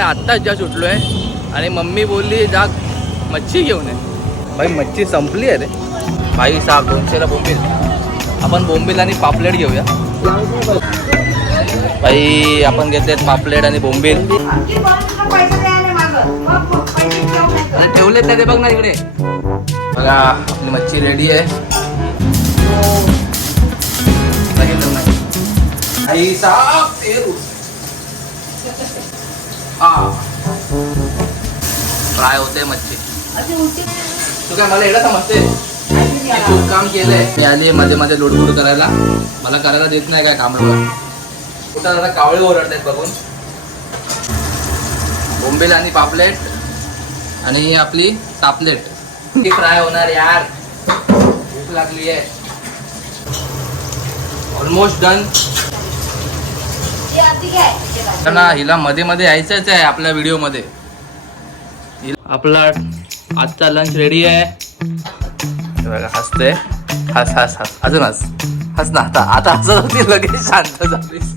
आत्ताच जा सुटलोय आणि मम्मी बोलली जा मच्छी घेऊन ये. भाई मच्छी संपली आहे रे भाई साहेब. 200ला बोंबील. आपण बोंबील आणि पापलेट घेऊया भाई. आपण घेतलेत पापलेट आणि बोंबील. ठेवलेत ते बघ ना इकडे. बघा आपली मच्छी रेडी आहे. भाई साहेब फ्राय होते मच्छी. तू काय मला एवढं समजते. खूप काम केलंय. मी आली मध्ये मध्ये लुडबुड करायला. मला करायला देत नाही काय काम. कुठं जरा कावळे ओरडत आहेत बघून. बोंबील आणि पापलेट आणि ही आपली तापलेट ती फ्राय होणार यार. भूक लागली आहे. Almost done. ना हिला मध्ये मध्ये यायचंच आहे आपल्या व्हिडिओ मध्ये. आपला आजचा लंच रेडी आहे. बघा हसते. हस हस हस अजून हस हस ना. आता हसत होती लगेच शांत झालीस.